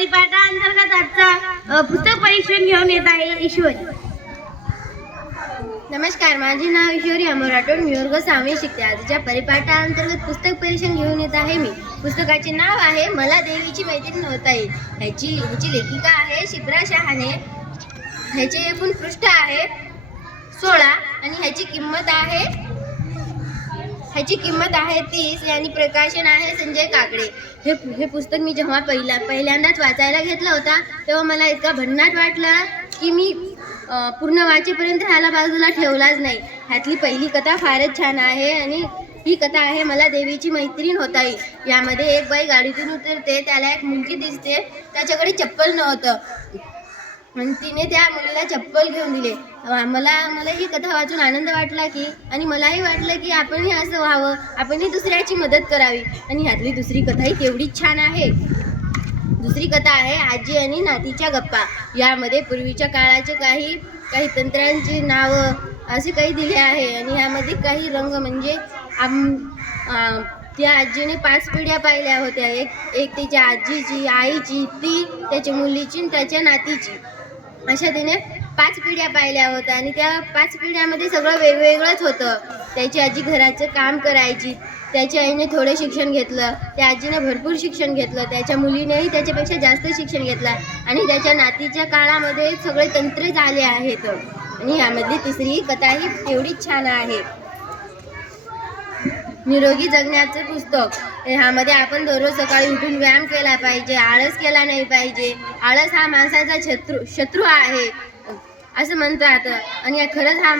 परिपाठांतर्गत आजचा पुस्तक परीक्षण घेऊन येत आहे ईश्वरी. नमस्कार माझे नाव ईश्वरी अमर राठोड मी वर्ग सहावी शिकते. आजच्या परिपाठांतर्गत पुस्तक परीक्षण घेऊन येत आहे मी. पुस्तकाचे नाव आहे मला देवीची मैत्रीण होता येईल. ह्याची ह्याची लेखिका आहे शिप्रा शहाणे. ह्याचे एकूण पृष्ठ आहे सोळा आणि ह्याची किंमत आहे ह्याची किंमत आहे तीस आणि प्रकाशन आहे संजय काकडे. हे हे पुस्तक मी जेव्हा पहिल्या पहिल्यांदाच वाचायला घेतलं होता तेव्हा मला इतका भन्नाट वाटला की मी पूर्ण वाचेपर्यंत ह्याला बाजूला ठेवलाच नाही. ह्यातली पहिली कथा फारच छान आहे आणि ही कथा आहे मला देवीची मैत्रीण होता येईल यामध्ये एक बाई गाडीतून उतरते त्याला एक मुलगी दिसते त्याच्याकडे चप्पल नव्हतं. आणि तिने त्या मुलीला चप्पल घेऊन दिले. मला मला ही कथा वाचून आनंद वाटला की आणि मलाही वाटलं की आपणही असं व्हावं आपणही दुसऱ्याची मदत करावी. आणि ह्यातली दुसरी कथाही तेवढीच छान आहे. दुसरी कथा आहे आजी आणि नातीच्या गप्पा. यामध्ये पूर्वीच्या काळाचे काही काही तंत्रांची नावं असे काही दिले आहे. आणि ह्यामध्ये काही रंग म्हणजे आम त्या आजीने पाच पिढ्या पाहिल्या होत्या. एक एक त्याच्या आजीची आईची ती त्याच्या मुलीची आणि त्याच्या नातीची. अशा तिने पाच पिढ्या पाहिल्या होत्या आणि त्या पाच पिढ्यामध्ये सगळं वेगवेगळंच होतं. त्याची आजी घराचं काम करायची त्याच्या आईने थोडं शिक्षण घेतलं त्या आजीने भरपूर शिक्षण घेतलं त्याच्या मुलीनेही त्याच्यापेक्षा जास्त शिक्षण घेतलं आणि त्याच्या नातीच्या काळामध्ये सगळे तंत्र झाले आहेत. आणि यामधली तिसरी कथाही तेवढीच छान आहे. निरोगी जगण्याचे पुस्तक. ह्यामध्ये आपण दररोज सकाळी उठून व्यायाम केला पाहिजे आळस केला नाही पाहिजे. आळस हा माणसाचा शत्रू शत्रू आहे असं म्हणतात आणि या खरंच हा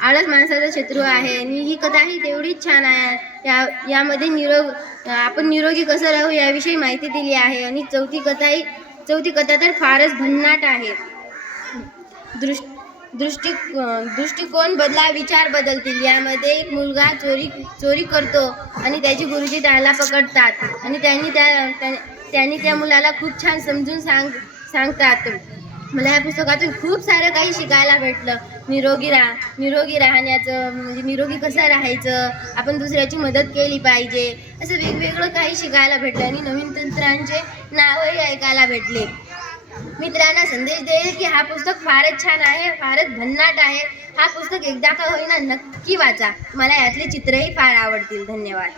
आळस माणसाचा शत्रू आहे. आणि ही कथाही तेवढीच छान आहे. या यामध्ये निरोग आपण निरोगी कसं राहू याविषयी माहिती दिली आहे. आणि चौथी कथा ही चौथी कथा तर फारच भन्नाट आहे. दृष्ट दृष्टी दृष्टिकोन बदला विचार बदलतील. यामध्ये एक मुलगा चोरी चोरी करतो आणि त्याचे गुरुजी त्याला पकडतात. आणि त्यांनी त्या त्या- त्यांनी त्या मुलाला खूप छान समजून सांग सांगतात. मला या पुस्तकातून खूप सारं काही शिकायला भेटलं. निरोगी राहा निरोगी राहण्याचं म्हणजे निरोगी कसं राहायचं? आपण दुसऱ्याची मदत केली पाहिजे. असं वेगवेगळं काही शिकायला भेटलं आणि नवीन तंत्रांचे नावही ऐकायला भेटले. मित्रांना संदेश देईल की हा पुस्तक फारच छान आहे फारच भन्नाट आहे. हा पुस्तक एकदा का होईना नक्की वाचा. मला यातले चित्रही फार आवडतील. धन्यवाद.